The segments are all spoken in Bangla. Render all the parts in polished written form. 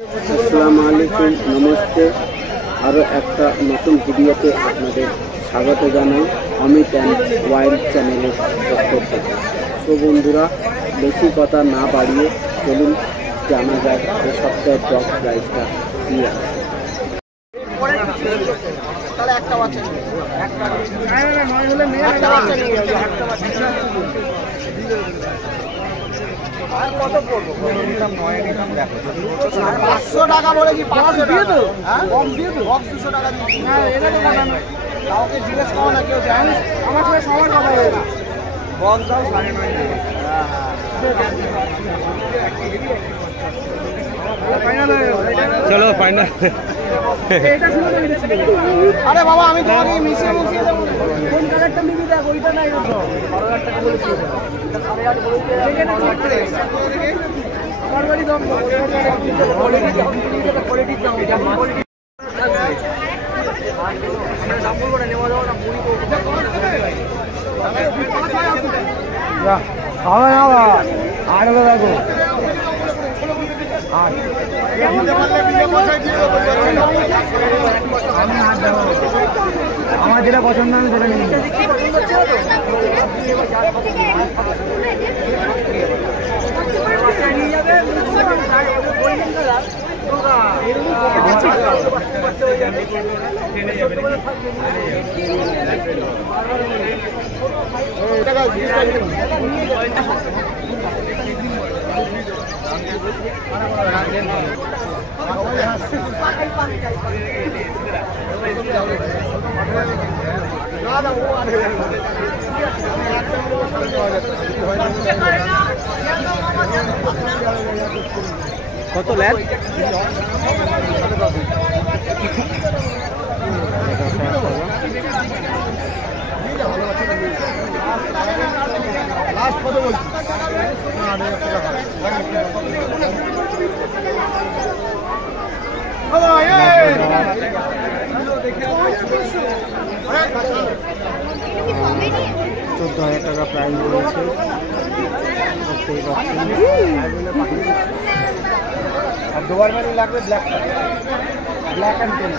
আসসালামু আলাইকুম, নমস্তে। আরও একটা নতুন ভিডিওতে আপনাদের স্বাগত জানাই অমিত অ্যান্ড ওয়াইল্ড চ্যানেলের পক্ষ থেকে। তো বন্ধুরা, বেশি কথা না বাড়িয়ে চলুন জানা যায় এই সপ্তাহের টপ প্রাইসটা কী আছে। কত পড়বো? 500 টাকা বলেছি, 500 দিয়ে তো কম দিয়ে তো 200 টাকা দিচ্ছি। হ্যাঁ, এটা তো কাটানো। কাউকে জিজ্ঞেস করো না, কেউ যায় না। আমার সাথে সবার কথা হয় না। বক্স দাও 9.5 দিয়ে। চলো ফাইনাল। আরে বাবা, আমি তোমাকে মিশিয়ে দেবো। কোন কালারটা নিবি দেখ, ওইটা নাই। 12,000 টাকা বলেছি। 8.5 বলেছি। সরকারি দাম কোয়ালিটির দাম। দাম বলবো না, নেওয়া যাওয়া না। আর হলো দেখো আমার যেটা পছন্দ আমি সেটা নিয়ে কত ল্যাব? লাস্ট কত বলছি? 14,000 টাকা প্রাইস রয়েছে। দেখতেই পাচ্ছেন। আর দুবার মানে লাগবে ব্ল্যাক অ্যান্ড টেন।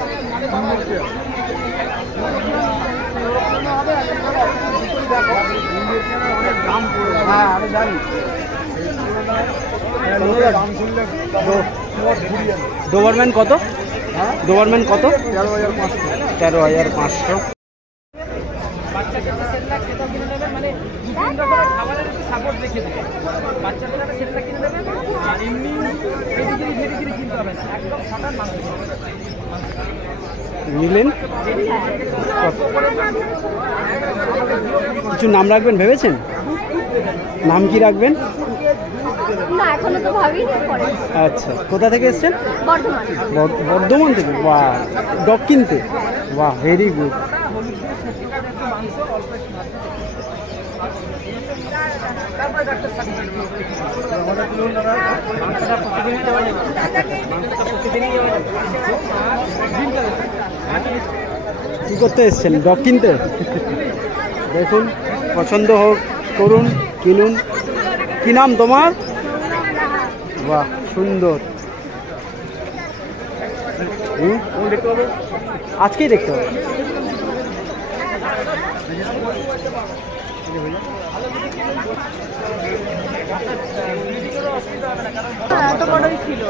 অনেক দাম পড়ে। হ্যাঁ, আমি জানি। ডোবারম্যান কত? হ্যাঁ, ডোবারম্যান কত? 13,500। 13,500। বাচ্চাদের যে সেটটা সেটাও কিনে নেবেন, মানে বিভিন্ন রকমের খাবারের একটু সাপোর্ট রেখে দেবেন। বাচ্চাদের একটা সেটটা কিনে দেবেন, আর এমনি ভেডিগিরি কিনতে হবে না, একদম সাধারণ মাংস নিলেন। কিছু নাম রাখবেন ভেবেছেন? নাম কি রাখবেন? না, এখনো তো ভাবিনি। আচ্ছা, কোথা থেকে এসছেন? বর্ধমান। বর্ধমান থেকে? বাহ, ডগ কিনতে? বাহ, ভেরি গুড। কি করতে এসছেন? ডগ কিনতে? দেখুন, পছন্দ হোক করুন, কিনুন। কি নাম তোমার? বাহ, সুন্দর। আজকেই দেখতে হবে। এত বড়ই ছিল।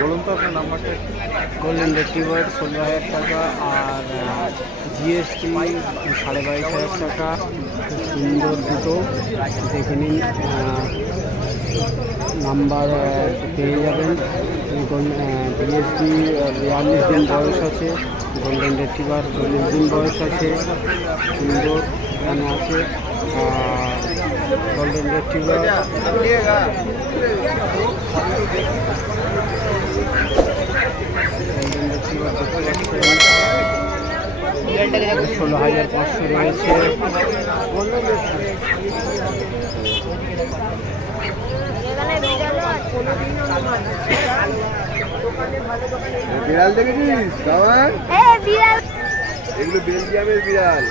বলুন তো আপনার নাম্বারটা। গোল্ডেন রিট্রিভার 16,000 টাকা, আর জিএসটি 22,500 টাকা। খুব সুন্দর দুটো, দেখে নিন। নাম্বার পেয়ে যাবেন। জিএসটি 42 দিন বয়স আছে। গোল্ডেন রিট্রিভার 40 দিন বয়স আছে। সুন্দর এখানে আছে। গোল্ডেন রিট্রিভার 16,500 রয়েছে। বিড়াল দেখেছিস? বিড়াল। এগুলো বেলজিয়ামের বিড়াল।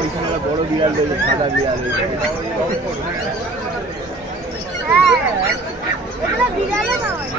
ওইখানে একটা বড় বিড়াল রয়েছে, সাদা বিড়াল। হ্যাঁ, বিড়ালে নয়।